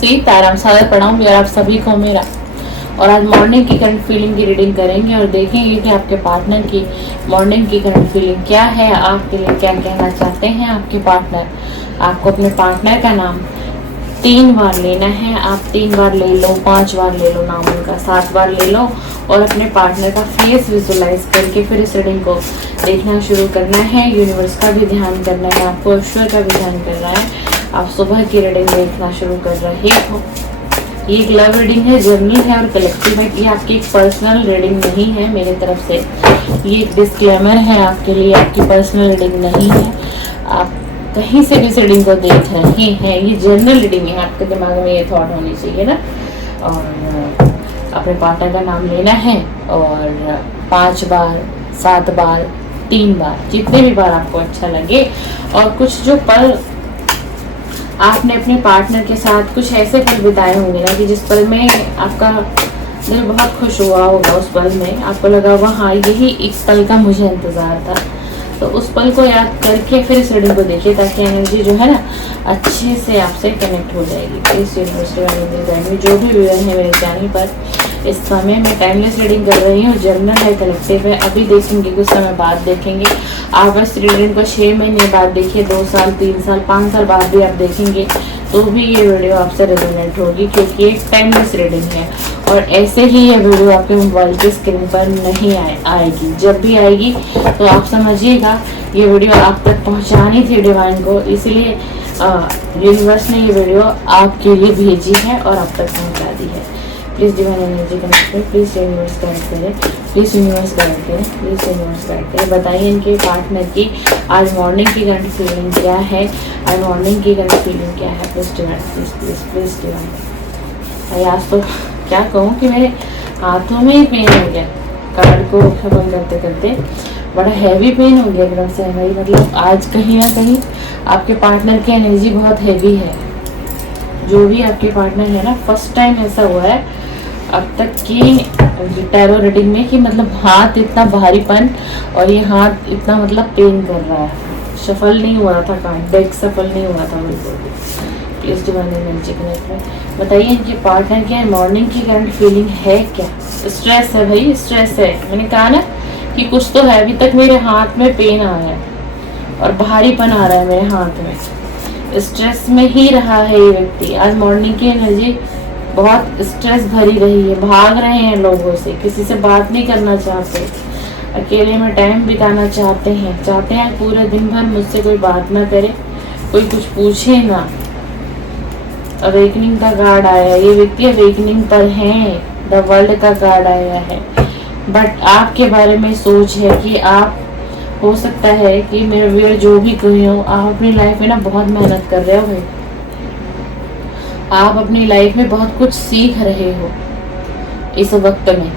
सीताराम सादर प्रणाम यार आप सभी को मेरा। और आज मॉर्निंग की करंट फीलिंग की रीडिंग करेंगे और देखेंगे कि आपके पार्टनर की मॉर्निंग की करंट फीलिंग क्या है, आपके लिए क्या कहना चाहते हैं आपके पार्टनर। आपको अपने पार्टनर का नाम 3 बार लेना है। आप 3 बार ले लो, 5 बार ले लो, नाम उनका 7 बार ले लो और अपने पार्टनर का फेस विजुलाइज करके फिर इस रीडिंग को देखना शुरू करना है। यूनिवर्स का भी ध्यान करना है, आपको ईश्वर का भी ध्यान करना है। आप सुबह की रीडिंग देखना शुरू कर रहे हो। ये एक लव रीडिंग है, जर्नल है और कलेक्टिव है। ये आपकी एक पर्सनल रीडिंग नहीं है मेरी तरफ से, ये एक डिस्क्लेमर है आपके लिए, आपकी पर्सनल रीडिंग नहीं है। आप कहीं से भी रीडिंग को देख रहे हैं, ये जर्नल रीडिंग है। आपके दिमाग में ये थॉट होनी चाहिए ना। और अपने पार्टनर का नाम लेना है और 5 बार, 7 बार, 3 बार, जितने भी बार आपको अच्छा लगे। और कुछ जो पल आपने अपने पार्टनर के साथ कुछ ऐसे पल बिताए होंगे ना कि जिस पल में आपका दिल बहुत खुश हुआ होगा। उस पल में आपको लगा होगा हाँ यही एक पल का मुझे इंतज़ार था। तो उस पल को याद करके फिर इस रीडिंग को देखिए ताकि एनर्जी जो है ना अच्छे से आपसे कनेक्ट हो जाएगी। प्लीज़ यूनिवर्सिटी जो भी व्यूअर है मेरे चैनल पर, इस समय मैं टाइमलेस रीडिंग कर रही हूँ। जर्नल है, कलेक्टिव है। अभी देखेंगे, कुछ समय बाद देखेंगे। आप बस रीडिंग को 6 महीने बाद देखिए, 2 साल, 3 साल, 5 साल बाद भी आप देखेंगे तो भी ये वीडियो आपसे रेजोनेट होगी, क्योंकि एक टाइमलेस रीडिंग है। और ऐसे ही ये वीडियो आपके मोबाइल की स्क्रीन पर नहीं आएगी। जब भी आएगी तो आप समझिएगा ये वीडियो आप तक पहुंचानी थी डिवाइन को, इसलिए यूनिवर्स ने ये वीडियो आपके लिए भेजी है और आप तक पहुंचा दी है। प्लीज़ डिवाइन एनर्जी कनेक्ट करें, प्लीज़ यूनिवर्स गाइड करें, प्लीज़ यूनिवर्स गाइड करें, प्लीज़ यूनिवर्स गाइड करें। बताइए इनके पार्टनर की आज मॉर्निंग की करंट फीलिंग क्या है, आज मॉर्निंग की करंट फीलिंग क्या है। Please divine, please please please divine. आज तो क्या कहूँ कि मेरे हाथों में ही पेन हो गया कार्ड को खत्म करते करते, बड़ा हैवी पेन हो गया एकदम से भाई। मतलब आज कहीं ना कहीं आपके पार्टनर की एनर्जी बहुत हैवी है। जो भी आपके पार्टनर है ना, फर्स्ट टाइम ऐसा हुआ है अब तक की टैरो रीडिंग में कि मतलब हाथ इतना भारीपन और ये हाथ इतना मतलब पेन कर रहा है। सफल नहीं हुआ था कार्ड, डेक सफल नहीं हुआ था बिल्कुल भी। प्लीज डिवाइन एनर्जी कनेक्ट में बताइए इनके पार्टनर की मॉर्निंग की करंट फीलिंग है क्या। स्ट्रेस है भाई, स्ट्रेस है। मैंने कहा ना कि कुछ तो है। अभी तक मेरे हाथ में पेन आ रहा है और भारीपन आ रहा है मेरे हाथ में। स्ट्रेस में ही रहा है ये व्यक्ति। आज मॉर्निंग की एनर्जी बहुत स्ट्रेस भरी रही है। भाग रहे हैं लोगों से, किसी से बात नहीं करना चाहते, अकेले में टाइम बिताना चाहते हैं पूरे दिन भर मुझसे कोई बात ना करे, कोई कुछ पूछे ना। अवेकनिंग का कार्ड आया है, ये व्यक्ति अवेकनिंग पर है। द वर्ल्ड का कार्ड आया है। बट आपके बारे में सोच है कि आप, हो सकता है कि मेरे व्यूअर जो भी कोई हो, आप अपनी लाइफ में ना बहुत मेहनत कर रहे हो भाई। आप अपनी लाइफ में बहुत कुछ सीख रहे हो इस वक्त में।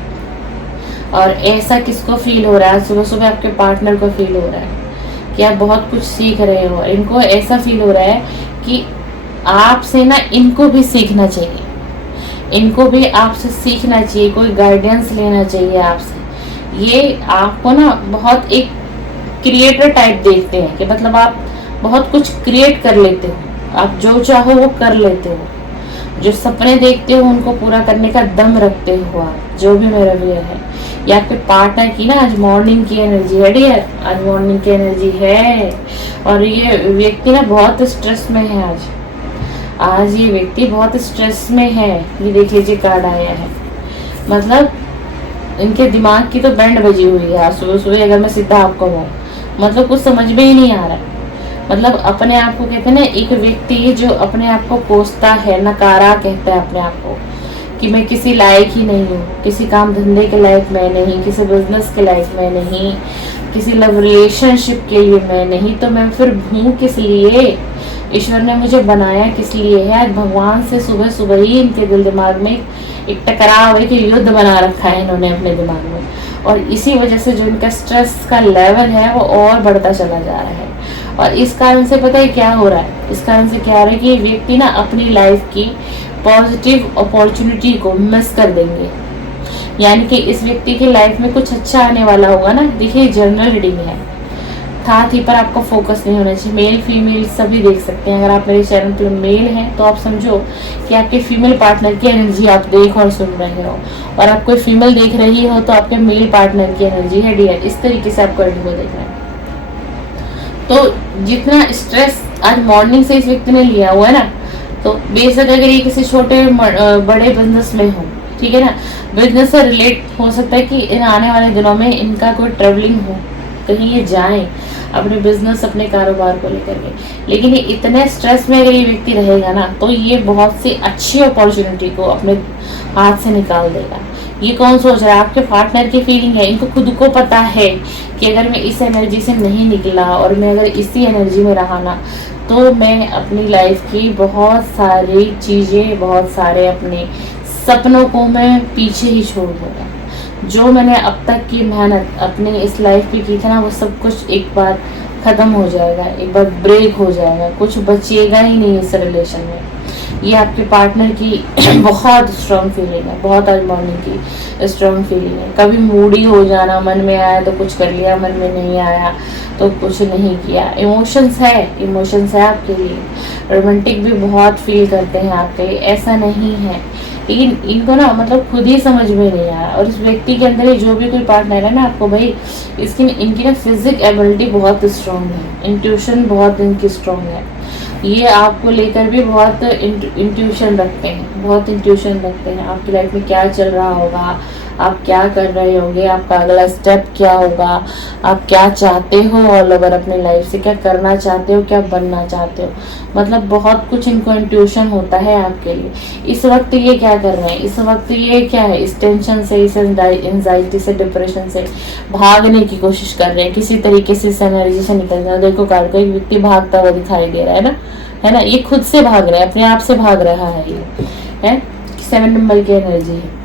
और ऐसा किसको फील हो रहा है, सुबह सुबह आपके पार्टनर को फील हो रहा है कि आप बहुत कुछ सीख रहे हो। इनको ऐसा फील हो रहा है कि आपसे ना इनको भी सीखना चाहिए, इनको भी आपसे सीखना चाहिए, कोई गाइडेंस लेना चाहिए आपसे। ये आपको ना बहुत एक क्रिएटर टाइप देखते हैं कि मतलब आप बहुत कुछ क्रिएट कर लेते हो, आप जो चाहो वो कर लेते हो, जो सपने देखते हो उनको पूरा करने का दम रखते हो आप। जो भी मेरा व्यूअर है, या आपके पार्टनर की ना आज मॉर्निंग की एनर्जी है डियर, आज मॉर्निंग की एनर्जी है। और ये व्यक्ति ना बहुत स्ट्रेस में है आज ये व्यक्ति बहुत स्ट्रेस में है। ये देख लीजिए कार्ड आया है, मतलब इनके दिमाग की तो बैंड बजी हुई है आज सुबह सुबह। अगर मैं सीधा आपको कहूँ, मतलब कुछ समझ में ही नहीं आ रहा है। मतलब अपने आप को कहते हैं ना, एक व्यक्ति जो अपने आप को कोसता है, नकारा कहता है अपने आप को कि मैं किसी लायक ही नहीं हूँ, किसी काम धंधे के लायक मैं नहीं, किसी बिजनेस के लायक मैं नहीं, किसी लव रिलेशनशिप के लिए मैं नहीं, तो मैं फिर हूँ किस लिए। ईश्वर ने मुझे बनाया किस लिए है। आज भगवान से सुबह सुबह ही इनके दिल दिमाग में एक टकराव, एक युद्ध बना रखा है इन्होंने अपने दिमाग में। और इसी वजह से जो इनका स्ट्रेस का लेवल है वो और बढ़ता चला जा रहा है। और इस कारण से पता है क्या हो रहा है, इस कारण से क्या हो रहा है कि ये व्यक्ति ना अपनी लाइफ की पॉजिटिव अपॉर्चुनिटी को मिस कर देंगे। यानी कि इस व्यक्ति की लाइफ में कुछ अच्छा आने वाला होगा ना। देखिए जर्नल रीडिंग है, था थी पर आपको फोकस नहीं होना चाहिए। मेल फीमेल सभी देख सकते हैं। अगर आप मेरे चैनल पर मेल हैं तो आप समझो कि आपके फीमेल पार्टनर की एनर्जी आप देख और सुन रहे हो, और आप कोई फीमेल देख रही हो तो आपके मेल पार्टनर की एनर्जी है डियर। इस तरीके से आपको एनर्जी को देखना है। तो जितना स्ट्रेस आज मॉर्निंग से इस व्यक्ति ने लिया हुआ है ना, तो बेशक अगर ये किसी छोटे बड़े बिजनेस में हो, ठीक है ना, बिजनेस से रिलेट हो सकता है कि इन आने वाले दिनों में इनका कोई ट्रेवलिंग हो, कहीं ये जाएं अपने बिजनेस अपने कारोबार को लेकर के। लेकिन ये इतने स्ट्रेस में अगर ये व्यक्ति रहेगा ना, तो ये बहुत सी अच्छी अपॉर्चुनिटी को अपने हाथ से निकाल देगा। ये कौन सोच रहा है? आपके पार्टनर की फीलिंग है, इनको खुद को पता है कि अगर मैं इस एनर्जी से नहीं निकला और मैं अगर इसी एनर्जी में रहा ना, तो मैं अपनी लाइफ की बहुत सारी चीज़ें, बहुत सारे अपने सपनों को मैं पीछे ही छोड़ दूँगा। जो मैंने अब तक की मेहनत अपने इस लाइफ की थी ना, वो सब कुछ एक बार ख़त्म हो जाएगा, एक बार ब्रेक हो जाएगा, कुछ बचेगा ही नहीं इस रिलेशन में। ये आपके पार्टनर की बहुत स्ट्रॉन्ग फीलिंग है, बहुत आज मॉर्निंग की स्ट्रॉन्ग फीलिंग है। कभी मूडी हो जाना, मन में आया तो कुछ कर लिया, मन में नहीं आया तो कुछ नहीं किया। इमोशंस है आपके लिए। रोमांटिक भी बहुत फील करते हैं आपके लिए, ऐसा नहीं है। लेकिन इनको ना मतलब खुद ही समझ में नहीं आया। और इस व्यक्ति के अंदर जो भी कोई पार्टनर है ना, आपको भाई इनकी ना फिजिक एबिलिटी बहुत स्ट्रॉन्ग है, इंट्यूशन बहुत इनकी स्ट्रॉन्ग है। ये आपको लेकर भी बहुत इंट्यूशन रखते हैं, आपकी लाइफ में क्या चल रहा होगा, आप क्या कर रहे होंगे, आपका अगला स्टेप क्या होगा, आप क्या चाहते हो ऑल ओवर अपनी लाइफ से, क्या करना चाहते हो, क्या बनना चाहते हो। मतलब बहुत कुछ इनको इंट्यूशन होता है आपके लिए। इस वक्त ये क्या कर रहे हैं, इस वक्त ये क्या है, इस टेंशन से, इस एंजाइटी से, डिप्रेशन से भागने की कोशिश कर रहे हैं, किसी तरीके से इस एनर्जी से निकल जाए। देखो कार्ड को एक व्यक्ति भागता हुआ दिखाई दे रहा है ना, ये खुद से भाग रहा है, अपने आप से भाग रहा है। ये है 7 नंबर की एनर्जी है।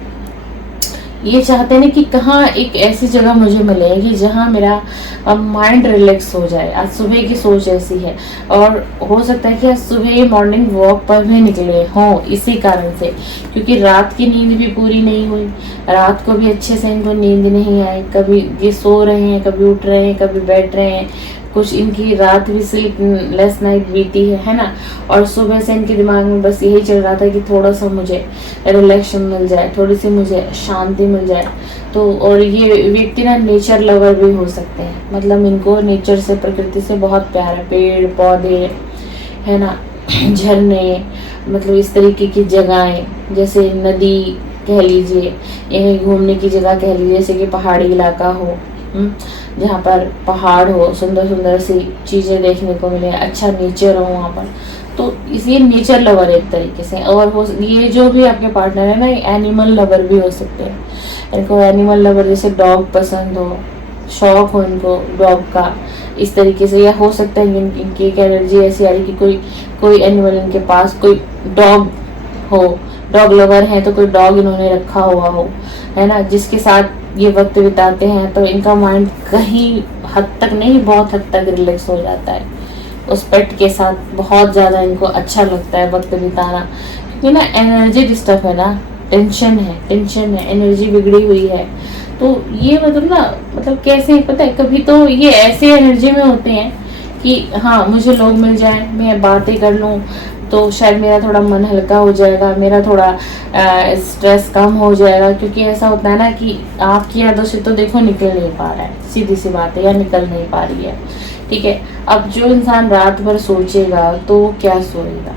ये चाहते हैं कि कहाँ एक ऐसी जगह मुझे मिलेगी जहाँ मेरा माइंड रिलैक्स हो जाए। आज सुबह की सोच ऐसी है, और हो सकता है कि आज सुबह मॉर्निंग वॉक पर भी निकले हों इसी कारण से, क्योंकि रात की नींद भी पूरी नहीं हुई, रात को भी अच्छे से इनको नींद नहीं आई। कभी ये सो रहे हैं, कभी उठ रहे हैं, कभी बैठ रहे हैं, कुछ इनकी रात भी स्लीपलेस नाइट बीती है ना। और सुबह से इनके दिमाग में बस यही चल रहा था कि थोड़ा सा मुझे रिलैक्शन मिल जाए, थोड़ी सी मुझे शांति मिल जाए। तो और ये व्यक्ति ना नेचर लवर भी हो सकते हैं, मतलब इनको नेचर से, प्रकृति से बहुत प्यार है। पेड़ पौधे है ना, झरने, मतलब इस तरीके की जगहें, जैसे नदी कह लीजिए, यहीं घूमने की जगह कह लीजिए, जैसे कि पहाड़ी इलाका हो, जहाँ पर पहाड़ हो, सुंदर सुंदर सी चीज़ें देखने को मिले, अच्छा नेचर हो वहाँ पर। तो इसलिए नेचर लवर एक तरीके से। और हो ये जो भी आपके पार्टनर है ना, ये एनिमल लवर भी हो सकते हैं। इनको एनिमल लवर जैसे डॉग पसंद हो, शौक हो इनको डॉग का, इस तरीके से। या हो सकता है इनकी एक एनर्जी ऐसी आ रही कि कोई एनिमल इनके पास, कोई डॉग हो, डॉग लवर है तो कोई डॉग इन्होंने रखा हुआ हो, है ना, जिसके साथ ये वक्त बिताते हैं। तो इनका माइंड कहीं हद तक नहीं, बहुत हद तक रिलैक्स हो जाता है। उस पेट के साथ बहुत ज़्यादा इनको अच्छा लगता है वक्त बिताना, क्योंकि ना एनर्जी डिस्टर्ब है ना, टेंशन है, एनर्जी बिगड़ी हुई है। तो ये मतलब कैसे पता है, कभी तो ये ऐसे एनर्जी में होते हैं कि हाँ मुझे लोग मिल जाए, मैं बातें कर लूँ तो शायद मेरा थोड़ा मन हल्का हो जाएगा, मेरा थोड़ा स्ट्रेस कम हो जाएगा। क्योंकि ऐसा होता है ना कि आपकी यादों से तो देखो निकल नहीं पा रहा है, सीधी सी बात है, या निकल नहीं पा रही है, ठीक है। अब जो इंसान रात भर सोचेगा तो वो क्या सोएगा,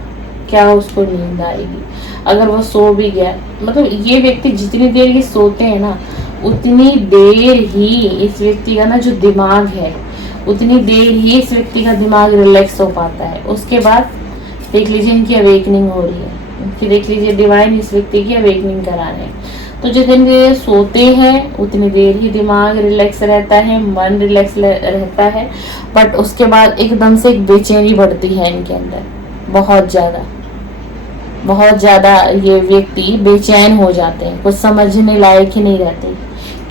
क्या उसको नींद आएगी। अगर वो सो भी गया, मतलब ये व्यक्ति जितनी देर ये सोते हैं ना, उतनी देर ही इस व्यक्ति का ना जो दिमाग है, उतनी देर ही इस व्यक्ति का दिमाग रिलैक्स हो पाता है। उसके बाद देख लीजिए इनकी अवेकनिंग हो रही है, इनकी देख लीजिए डिवाइन इस व्यक्ति की अवेकनिंग करा रहे हैं। तो जितनी देर सोते हैं उतनी देर ही दिमाग रिलैक्स रहता है, मन रिलैक्स रहता है। बट उसके बाद एकदम से एक बेचैनी बढ़ती है इनके अंदर, बहुत ज़्यादा ये व्यक्ति बेचैन हो जाते हैं, कुछ समझने लायक ही नहीं रहते,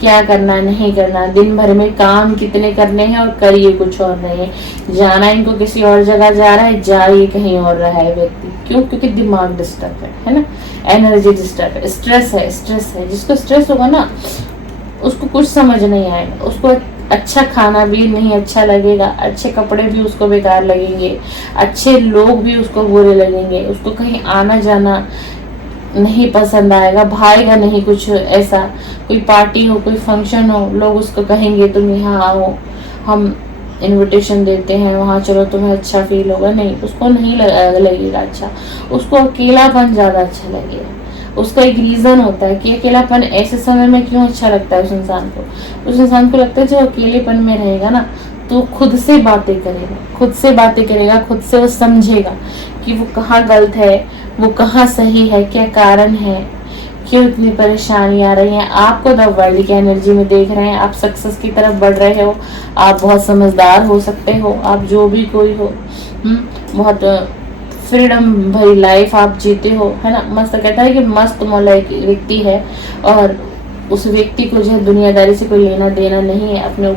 क्या करना नहीं करना, दिन भर में काम कितने करने हैं और करिए कुछ और नहीं, जाना इनको किसी और जगह जा रहा है, जाइए कहीं और रहा है व्यक्ति। क्यों? क्योंकि दिमाग डिस्टर्ब है ना, एनर्जी डिस्टर्ब है, स्ट्रेस है। जिसको स्ट्रेस होगा ना, उसको कुछ समझ नहीं आएगा, उसको अच्छा खाना भी नहीं अच्छा लगेगा, अच्छे कपड़े भी उसको बेकार लगेंगे, अच्छे लोग भी उसको बुरे लगेंगे, उसको कहीं आना जाना नहीं पसंद आएगा, भाएगा नहीं। कुछ ऐसा कोई पार्टी हो, कोई फंक्शन हो, लोग उसको कहेंगे तुम यहाँ आओ, हम इनविटेशन देते हैं वहाँ चलो, तुम्हें अच्छा फील होगा। नहीं, उसको नहीं लगेगा अच्छा, उसको अकेलापन ज़्यादा अच्छा लगेगा। उसका एक रीज़न होता है कि अकेलापन ऐसे समय में क्यों अच्छा लगता है उस इंसान को। उस इंसान को लगता है जो अकेलेपन में रहेगा ना, तो खुद से बातें करेगा, खुद से बातें करेगा, खुद से वो समझेगा कि वो कहाँ गलत है, वो कहाँ सही है, क्या कारण है, क्यों इतनी परेशानी आ रही है। आपको द वर्ल्ड की एनर्जी में देख रहे हैं, आप सक्सेस की तरफ बढ़ रहे हो, आप बहुत समझदार हो सकते हो, आप जो भी कोई हो, बहुत फ्रीडम भरी लाइफ आप जीते हो, है ना। मस्त कहता है कि मस्त मौला एक व्यक्ति है और उस व्यक्ति को जो है दुनियादारी से कोई लेना देना नहीं है, अपने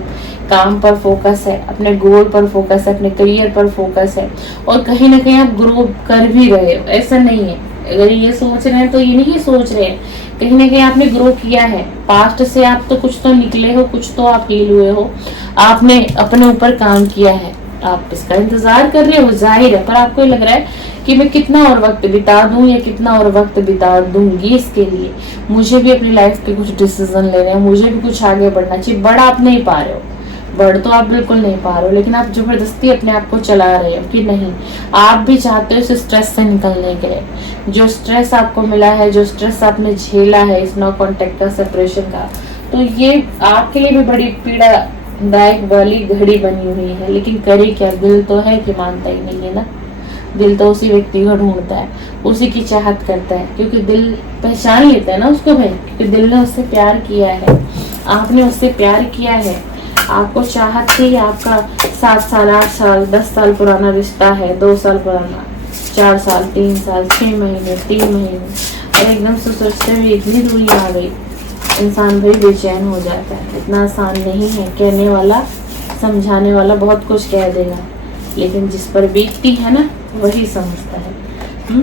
काम पर फोकस है, अपने गोल पर फोकस है, अपने करियर पर फोकस है, और कहीं ना कहीं आप ग्रो कर भी रहे हो। ऐसा नहीं है, अगर ये सोच रहे हैं तो ये नहीं सोच रहे हैं, कहीं ना कहीं आपने ग्रो किया है। पास्ट से आप तो कुछ तो निकले हो, कुछ तो आप हील हुए हो, आपने अपने ऊपर काम किया है, आप इसका इंतजार कर रहे हो, जाहिर है। पर आपको लग रहा है कि मैं कितना और वक्त बिता दूं या कितना और वक्त बिता दूंगी इसके लिए, मुझे भी अपनी लाइफ के कुछ डिसीजन लेने हैं, मुझे भी कुछ आगे बढ़ना चाहिए। बढ़ आप नहीं पा रहे हो, बढ़ तो आप बिल्कुल नहीं पा रहे हो, लेकिन आप जबरदस्ती अपने आप को चला रहे हो कि नहीं, आप भी चाहते हो इस स्ट्रेस से निकलने के लिए। जो स्ट्रेस आपको मिला है, जो स्ट्रेस आपने झेला है इस नो कांटेक्ट का, सेपरेशन का, तो ये आपके लिए भी बड़ी पीड़ादायक वाली घड़ी बनी हुई है। लेकिन करे क्या, दिल तो है कि मानता ही नहीं है ना। दिल तो उसी व्यक्ति को ढूंढता है, उसी की चाहत करता है, क्योंकि दिल पहचान लेता है ना उसको भाई, क्योंकि दिल ने उससे प्यार किया है, आपने उससे प्यार किया है, आपको चाहत थी। आपका 7 साल 8 साल 10 साल पुराना रिश्ता है, 2 साल पुराना, 4 साल 3 साल 6 महीने 3 महीने, और एकदम से सोचते हुए इतनी दूरी आ गई, इंसान भाई बेचैन हो जाता है। इतना आसान नहीं है, कहने वाला समझाने वाला बहुत कुछ कह देगा, लेकिन जिस पर बीतती है ना वही समझता है।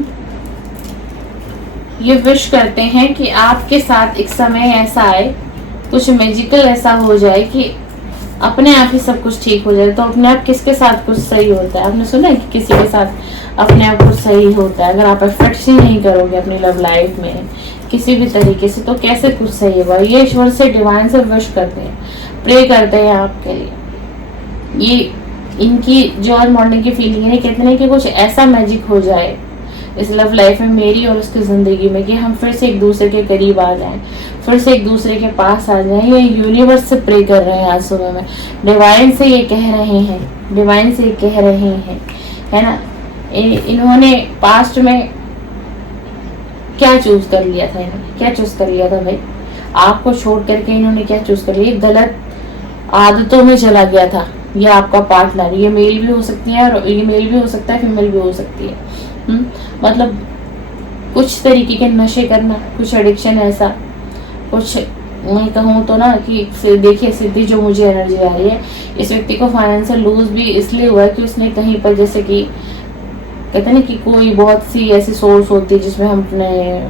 ये विश करते हैं कि आपके साथ एक समय ऐसा आए, कुछ मैजिकल ऐसा हो जाए कि अपने आप ही सब कुछ ठीक हो जाए। तो अपने आप किसके साथ कुछ सही होता है, आपने सुना है कि किसी के साथ अपने आप कुछ सही होता है। अगर आप एफर्ट्स ही नहीं करोगे अपनी लव लाइफ में किसी भी तरीके से, तो कैसे कुछ सही होगा। ये ईश्वर से, डिवाइन से विश करते हैं, प्रे करते हैं आपके लिए। ये इनकी जो आज मॉर्निंग की फीलिंग है, कहते हैं कि कुछ ऐसा मैजिक हो जाए इस लव लाइफ में, मेरी और उसकी ज़िंदगी में, कि हम फिर से एक दूसरे के करीब आ जाएं, फिर से एक दूसरे के पास आ जाएं। ये यूनिवर्स से प्रे कर रहे हैं आज सुबह में, डिवाइन से ये कह रहे हैं, डिवाइन से ये कह रहे हैं, है ना। इन्होंने पास्ट में क्या चूज कर लिया था, इन्होंने क्या चूज कर लिया था भाई, आपको छोड़ करके इन्होंने क्या चूज कर लिया। गलत आदतों में चला गया था ये आपका पार्टनर। ये मेल भी हो सकती है और ये मेल भी हो सकता है, फीमेल भी हो सकती है। मतलब कुछ तरीके के नशे करना, कुछ एडिक्शन ऐसा कुछ, मैं कहूँ तो ना कि देखिए सिद्धि जो मुझे एनर्जी आ रही है, इस व्यक्ति को फाइनेंशियल लूज भी इसलिए हुआ है कि उसने कहीं पर, जैसे कि कहते हैं ना कि कोई बहुत सी ऐसी सोर्स होती है जिसमें हम अपने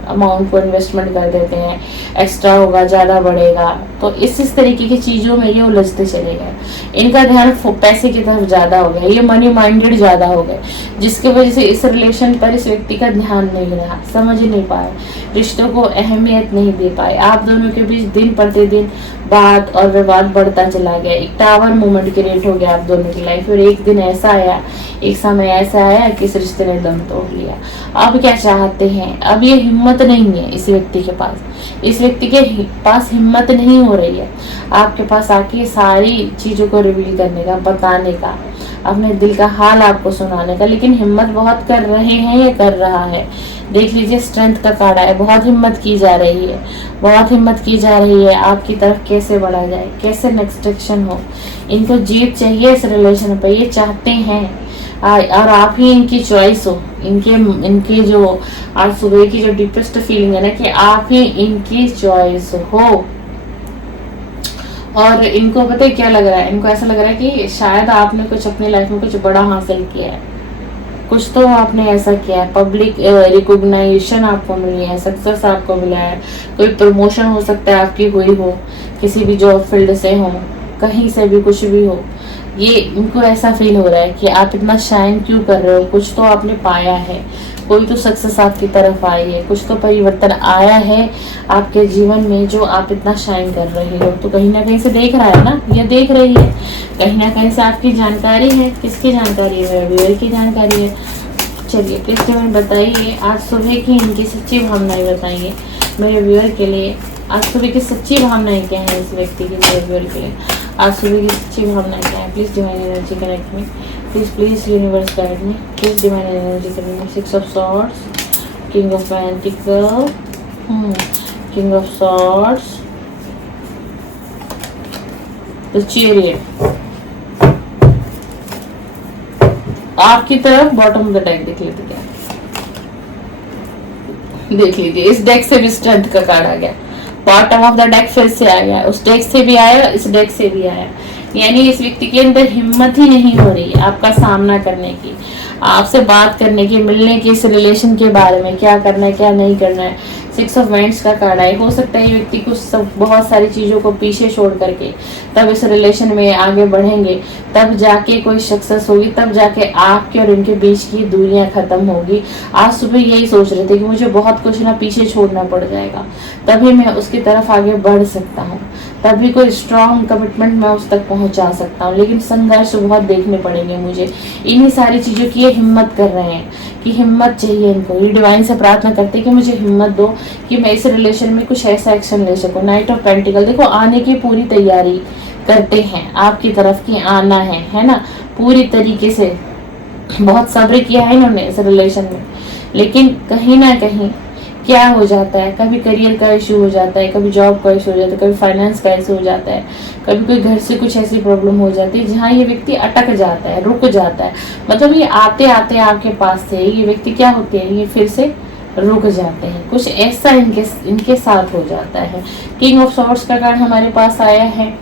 अमाउंट को इन्वेस्टमेंट कर देते हैं, एक्स्ट्रा होगा, ज़्यादा बढ़ेगा, तो इस तरीके की चीज़ों में ये उलझते चले गए। इनका ध्यान पैसे की तरफ ज़्यादा हो गया, ये मनी माइंडेड ज़्यादा हो गए, जिसकी वजह से इस रिलेशन पर इस व्यक्ति का ध्यान नहीं रहा, समझ नहीं पाए, रिश्तों को अहमियत नहीं दे पाए। आप दोनों के बीच दिन प्रतिदिन बात और विवाद बढ़ता चला गया, एक टावर मोमेंट क्रिएट हो गया आप दोनों की लाइफ में। एक दिन ऐसा आया, एक समय ऐसा आया कि इस रिश्ते ने दम तोड़ लिया। अब क्या चाहते हैं, अब ये हिम्मत नहीं है इस व्यक्ति के पास, इस व्यक्ति के पास हिम्मत नहीं हो रही है आपके पास आके सारी चीज़ों को रिवील करने का, बताने का, अपने दिल का हाल आपको सुनाने का, लेकिन हिम्मत बहुत कर रहे हैं या कर रहा है। देख लीजिए स्ट्रेंथ का कार्ड है, बहुत हिम्मत की जा रही है, बहुत हिम्मत की जा रही है आपकी तरफ, कैसे बढ़ा जाए, कैसे नेक्स्ट एक्शन हो। इनको जीत चाहिए इस रिलेशन पे, ये चाहते हैं और आप ही इनकी चॉइस हो। इनके जो आज सुबह की जो डीपेस्ट फीलिंग है ना कि आप ही इनकी चॉइस हो। और इनको पता है क्या लग रहा है, इनको ऐसा लग रहा है कि शायद आपने कुछ अपनी लाइफ में कुछ बड़ा हासिल किया है, कुछ तो आपने ऐसा किया है, पब्लिक रिकॉग्नाइजेशन आपको मिली है, सक्सेस आपको मिला है, कोई प्रमोशन हो सकता है आपकी हुई हो, किसी भी जॉब फील्ड से हो, कहीं से भी कुछ भी हो, ये इनको ऐसा फील हो रहा है कि आप इतना शाइन क्यों कर रहे हो, कुछ तो आपने पाया है, कोई तो सक्सेस आपकी तरफ आई है, कुछ तो परिवर्तन आया है आपके जीवन में जो आप इतना शाइन कर रहे हो। तो कहीं ना कहीं से देख रहा है ना, ये देख रही है, कहीं ना कहीं से आपकी जानकारी है। किसकी जानकारी है? व्यूअर की जानकारी है। चलिए प्लीज डिवाइन बताइए आज सुबह की इनकी सच्ची भावनाएं बताइए मेरे व्यूअर के लिए। आज सुबह की सच्ची भावनाएं क्या है इस व्यक्ति की मेरे व्यूअर के लिए? आज सुबह की सच्ची भावनाएं क्या है? प्लीज डिवाइन एनर्जी कनेक्ट में, प्लीज यूनिवर्स गाइड में, प्लीज डिवाइन एनर्जी कनेक्ट में। 6 of swords, king of pentacle, king of swords, the chariot. आपकी तरफ बॉटम ऑफ द डेक देख लेते क्या, देख लीजिए इस डेक से भी स्ट्रेंथ का कार्ड आ गया, बॉटम ऑफ द डेक फिर से आ गया, उस डेक से भी आया, इस डेक से भी आया। यानी इस व्यक्ति के अंदर हिम्मत ही नहीं हो रही आपका सामना करने की, आपसे बात करने की, मिलने की, इस रिलेशन के बारे में क्या करना है क्या नहीं करना है। 6 ऑफ वांड्स का कार्ड आया। हो सकता है ये व्यक्ति कुछ बहुत सारी चीजों को पीछे छोड़ करके तब इस रिलेशन में आगे बढ़ेंगे, तब जाके कोई सक्सेस होगी, तब जाके आपके और इनके बीच की दूरियां खत्म होगी। आज सुबह यही सोच रहे थे कि मुझे बहुत कुछ ना पीछे छोड़ना पड़ जाएगा, तभी मैं उसकी तरफ आगे बढ़ सकता हूँ, तभी कोई स्ट्रॉन्ग कमिटमेंट मैं उस तक पहुंचा सकता हूँ। लेकिन संघर्ष बहुत देखने पड़ेंगे मुझे। इन्हीं सारी चीजों की ये हिम्मत कर रहे हैं कि हिम्मत चाहिए इनको। ये डिवाइन से प्रार्थना करते हैं कि मुझे हिम्मत दो कि मैं इस रिलेशन में कुछ ऐसा एक्शन ले सकूं। नाइट ऑफ पेंटिकल देखो, आने की पूरी तैयारी करते हैं आपकी तरफ की, आना है ना, पूरी तरीके से बहुत सब्र किया है इन्होंने इस रिलेशन में। लेकिन कहीं ना कहीं क्या हो जाता है, कभी करियर का इशू हो जाता है, कभी जॉब का इशू हो जाता है, कभी फाइनेंस का इशू हो जाता है, कभी कोई घर से कुछ ऐसी प्रॉब्लम हो जाती है जहाँ ये व्यक्ति अटक जाता है, रुक जाता है। मतलब ये आते आते आपके पास थे, ये व्यक्ति क्या होते हैं, ये फिर से रुक जाते हैं, कुछ ऐसा इनके साथ हो जाता है। किंग ऑफ सॉर्ड्स का कार्ड हमारे पास आया है।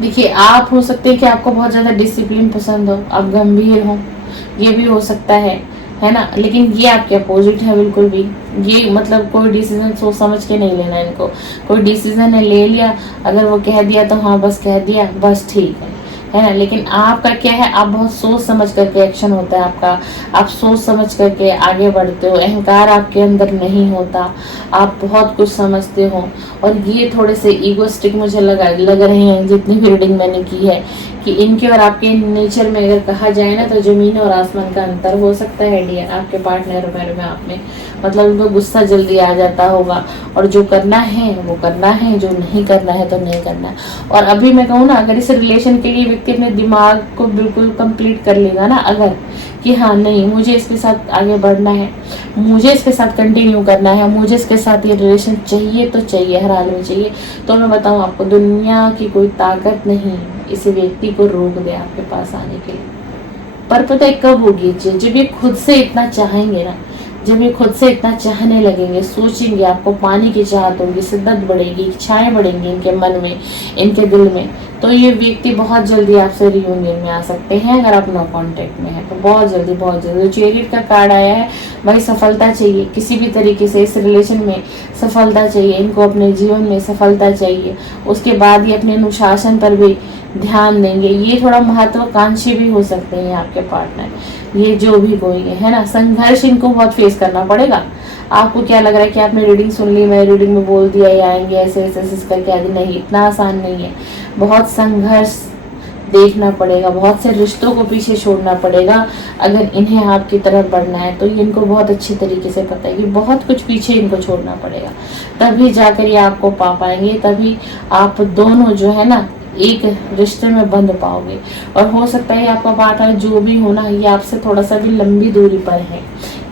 देखिए आप हो सकते हैं कि आपको बहुत ज्यादा डिसिप्लिन पसंद हो, आप गंभीर हो, ये भी हो सकता है ना। लेकिन ये आपके अपोजिट है बिल्कुल भी। ये मतलब कोई डिसीजन सोच समझ के नहीं लेना इनको। कोई डिसीजन है ले लिया, अगर वो कह दिया तो हाँ बस कह दिया, बस ठीक है ना। लेकिन आपका क्या है, आप बहुत सोच समझ करके एक्शन होता है आपका, आप सोच समझ करके आगे बढ़ते हो, अहंकार आपके अंदर नहीं होता, आप बहुत कुछ समझते हो। और ये थोड़े से ईगोस्टिक मुझे लग रहे हैं जितनी भी रीडिंग मैंने की है, कि इनके और आपके नेचर में अगर कहा जाए ना तो जमीन और आसमान का अंतर हो सकता है डियर। आपके पार्टनर में आप में मतलब उनको गुस्सा जल्दी आ जाता होगा, और जो करना है वो करना है, जो नहीं करना है तो नहीं करना है। और अभी मैं कहूँ ना, अगर इस रिलेशन के लिए व्यक्ति अपने दिमाग को बिल्कुल कंप्लीट कर लेगा ना, अगर कि हाँ नहीं मुझे इसके साथ आगे बढ़ना है, मुझे इसके साथ कंटिन्यू करना है, मुझे इसके साथ ये रिलेशन चाहिए तो चाहिए, हर हाल में चाहिए, तो मैं बताऊँ आपको दुनिया की कोई ताकत नहीं इस व्यक्ति को रोक दे आपके पास आने के लिए। पर पता है कब होगी चीज, जब ये खुद से इतना चाहेंगे ना, जब ये खुद से इतना चाहने लगेंगे, सोचेंगे, आपको पाने की चाहत होगी, शिद्दत बढ़ेगी, इच्छाएं बढ़ेंगी इनके मन में, इनके दिल में, तो ये व्यक्ति बहुत जल्दी आपसे रियूनियन में आ सकते हैं। अगर आप नो कांटेक्ट में है तो बहुत जल्दी चैरियट का कार्ड आया है। भाई सफलता चाहिए किसी भी तरीके से, इस रिलेशन में सफलता चाहिए इनको, अपने जीवन में सफलता चाहिए। उसके बाद ये अपने अनुशासन पर भी ध्यान देंगे। ये थोड़ा महत्वाकांक्षी भी हो सकते हैं आपके पार्टनर, ये जो भी कोई है ना। संघर्ष इनको बहुत फेस करना पड़ेगा। आपको क्या लग रहा है कि आपने रीडिंग सुन ली, मैं रीडिंग में बोल दिया ये आएंगे ऐसे ऐसे करके आगे, नहीं, इतना आसान नहीं है। बहुत संघर्ष देखना पड़ेगा, बहुत से रिश्तों को पीछे छोड़ना पड़ेगा अगर इन्हें आपकी तरफ बढ़ना है। तो इनको बहुत अच्छी तरीके से पता है कि बहुत कुछ पीछे इनको छोड़ना पड़ेगा, तभी जाकर ये आपको पा पाएंगे, तभी आप दोनों जो है ना एक रिश्ते में बंध पाओगे। और हो सकता है आपका पार्टनर जो भी हो ना, ये आपसे थोड़ा सा भी लंबी दूरी पर है,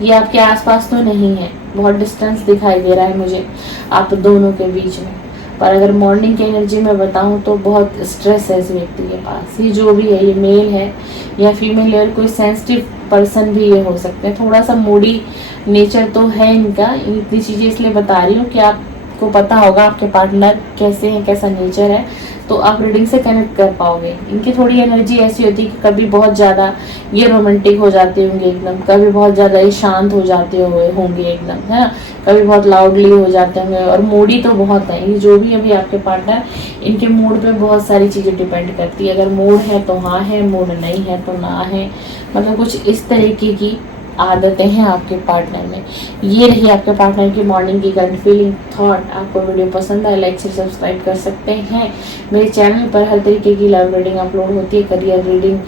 ये आपके आसपास तो नहीं है, बहुत डिस्टेंस दिखाई दे रहा है मुझे आप दोनों के बीच में। पर अगर मॉर्निंग की एनर्जी में बताऊं तो बहुत स्ट्रेस है इस व्यक्ति के पास। ये जो भी है, ये मेल है या फीमेल है, कोई सेंसिटिव पर्सन भी ये हो सकते हैं। थोड़ा सा मूडी नेचर तो है इनका। इतनी चीज़ें इसलिए बता रही हूँ कि आप आपको पता होगा आपके पार्टनर कैसे हैं, कैसा नेचर है, तो आप रीडिंग से कनेक्ट कर पाओगे। इनकी थोड़ी एनर्जी ऐसी होती है कि कभी बहुत ज़्यादा ये रोमांटिक हो जाते होंगे एकदम, कभी बहुत ज़्यादा ये शांत हो जाते होंगे एकदम, है ना, कभी बहुत लाउडली हो जाते होंगे, और मूडी तो बहुत है। ये जो भी अभी आपके पार्टनर, इनके मूड पे बहुत सारी चीज़ें डिपेंड करती है। अगर मूड है तो हाँ है, मूड नहीं है तो ना है, मतलब कुछ इस तरीके की आदतें हैं आपके पार्टनर में। ये रही आपके पार्टनर की मॉर्निंग की करंट फीलिंग, थॉट। आपको वीडियो पसंद आए लाइक से सब्सक्राइब कर सकते हैं। मेरे चैनल पर हर तरीके की लाइव रीडिंग अपलोड होती है, करियर रीडिंग,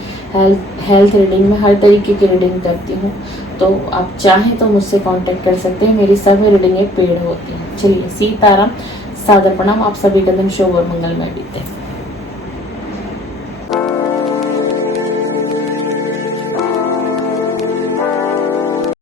हेल्थ रीडिंग, में हर तरीके की रीडिंग करती हूँ, तो आप चाहें तो मुझसे कांटेक्ट कर सकते हैं। मेरी सभी रीडिंगें पेड होती हैं। चलिए, सीताराम, सादर प्रणाम, आप सभी का दिन शुभ और मंगलमय बीते।